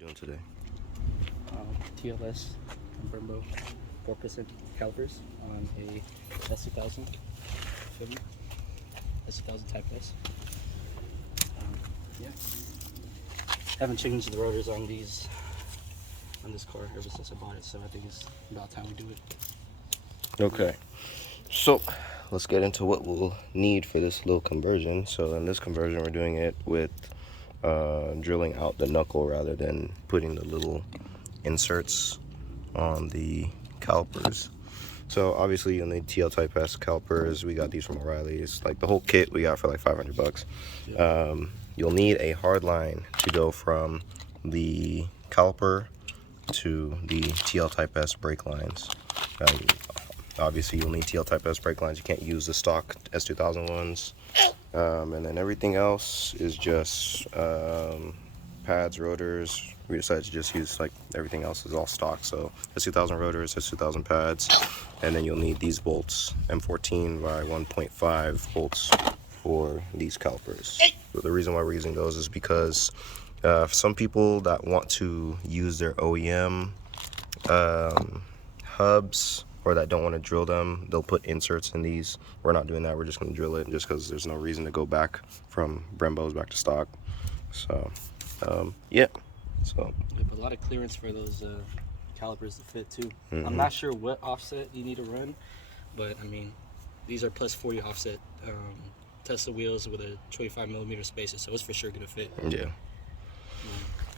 doing today? TLS Brembo 4% calipers on a S2000 equipment, S2000 Type S. Yeah, haven't changed the rotors on this car ever since I bought it, so I think it's about time we do it. Okay, so let's get into what we'll need for this little conversion. So in this conversion, we're doing it with drilling out the knuckle rather than putting the little inserts on the calipers. So obviously you'll need TL Type S calipers. We got these from O'Reilly. It's like the whole kit we got for like 500 bucks. You'll need a hard line to go from the caliper to the TL Type S brake lines. Obviously you'll need TL Type S brake lines. You can't use the stock S2000 ones. And then everything else is just pads, rotors. We decided to just use, like, everything else is all stock. So S2000 rotors, S2000 pads, and then you'll need these bolts, M14 by 1.5 bolts for these calipers. So the reason why we're using those is because some people that want to use their OEM hubs, or that don't want to drill them, they'll put inserts in these. We're not doing that. We're just going to drill it just because there's no reason to go back from Brembos back to stock. So yeah, so But a lot of clearance for those calipers to fit too. I'm not sure what offset you need to run, but I mean, these are plus 40 offset Tesla wheels with a 25mm spacer, so it's for sure gonna fit. yeah.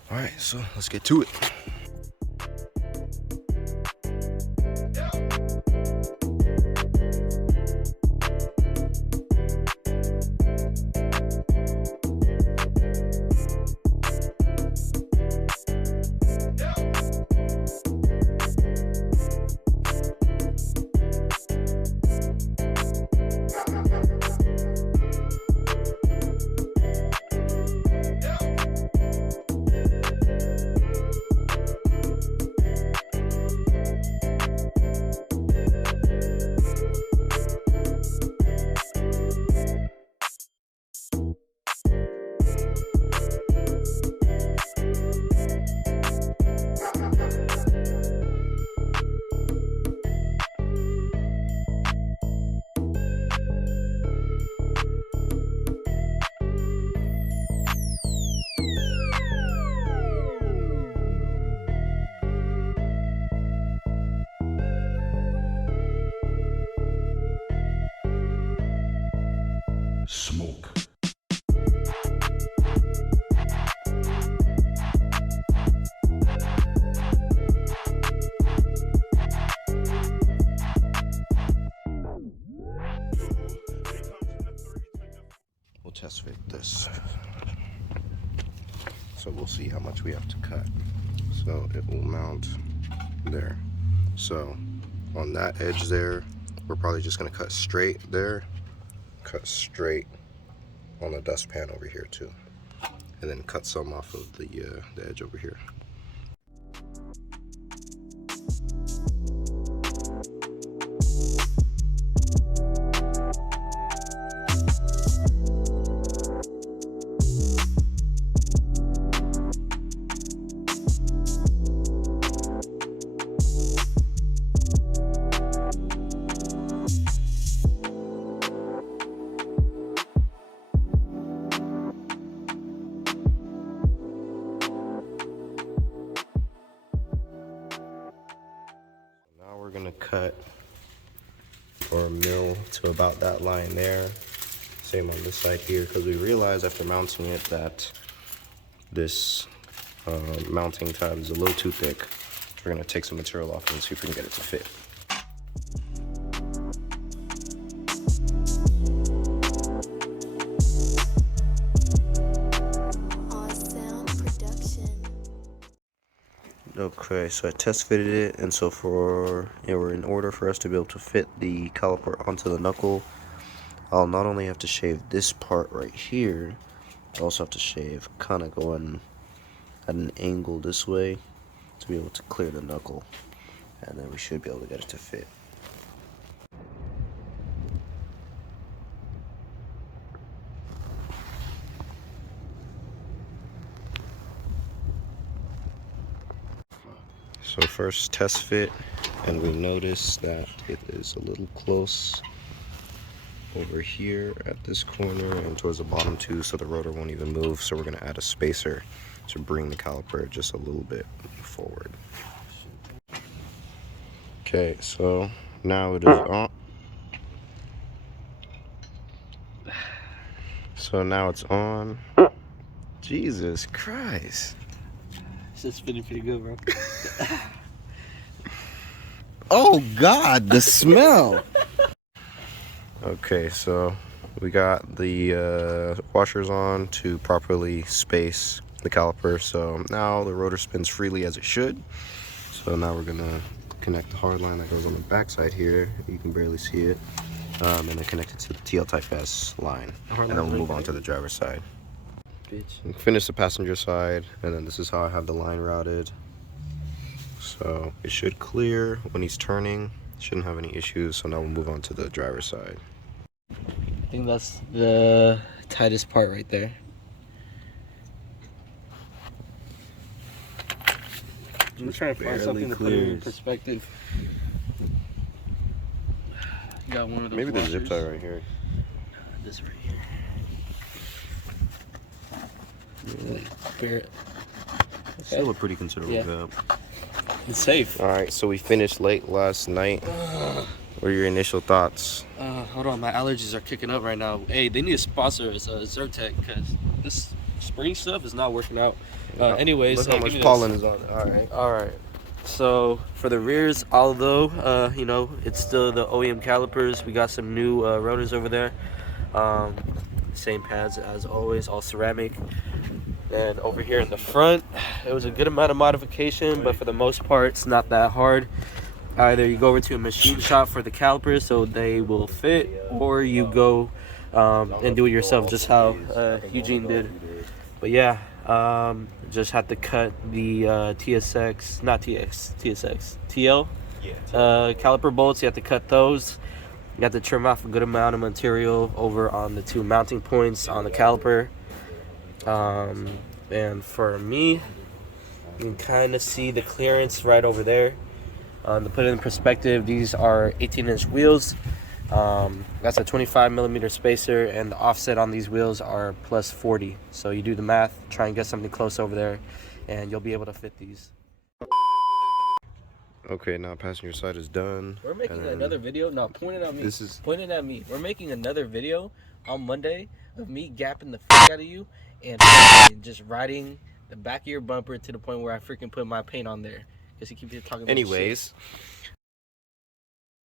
All right, so let's get to it. Smoke. We'll test fit this. So we'll see how much we have to cut. So it will mount there. So on that edge there, we're probably just gonna cut straight there, cut straight on the dustpan over here too, and then cut some off of the edge over here. We're gonna cut or mill to about that line there. Same on this side here, because we realized after mounting it that this mounting tab is a little too thick. We're gonna take some material off and see if we can get it to fit. Okay, so I test fitted it, and so we're in order for us to be able to fit the caliper onto the knuckle, I'll not only have to shave this part right here, I also have to shave kind of going at an angle this way to be able to clear the knuckle, and then we should be able to get it to fit. So first test fit, and we notice that it is a little close over here at this corner and towards the bottom too, so the rotor won't even move. So we're gonna add a spacer to bring the caliper just a little bit forward. Okay, so now it is on. So now it's on. Jesus Christ. This is spinning pretty good, bro. Oh God, the smell. Okay, so we got the washers on to properly space the caliper. So now the rotor spins freely as it should. So now we're gonna connect the hard line that goes on the back side here. You can barely see it. And then connect it to the TL Type S line. And then we'll move on to the driver's side. And finish the passenger side, and then this is how I have the line routed. So it should clear when he's turning. Shouldn't have any issues. So now we'll move on to the driver's side. I think that's the tightest part right there. I'm just trying to find something to put it in perspective. You got one of those. Maybe the washers. zip tie right here. This right here. Bear it. Okay. Still a pretty considerable gap. It's safe. All right, so we finished late last night. What are your initial thoughts? Hold on, my allergies are kicking up right now. Hey, they need to sponsor us, Zyrtec, because this spring stuff is not working out. Anyways, look how much pollen is on it. All right. So for the rears, although you know it's still the OEM calipers, we got some new rotors over there. Same pads as always, all ceramic. And over here in the front, it was a good amount of modification, but for the most part, it's not that hard. Either you go over to a machine shop for the calipers so they will fit, or you go and do it yourself, just how Eugene did. But yeah, just had to cut the TSX, not TX, TSX, TL caliper bolts. You have to cut those. You have to trim off a good amount of material over on the two mounting points on the caliper. And for me, you can kind of see the clearance right over there. To put it in perspective, these are 18-inch wheels. That's a 25mm spacer, and the offset on these wheels are plus 40. So you do the math, try and get something close over there, and you'll be able to fit these. Okay, now passenger side is done. We're making another video. Now pointing at me. Pointing at me. We're making another video on Monday of me gapping the fuck out of you and just riding the back of your bumper to the point where I freaking put my paint on there. Because you keep talking about anyways,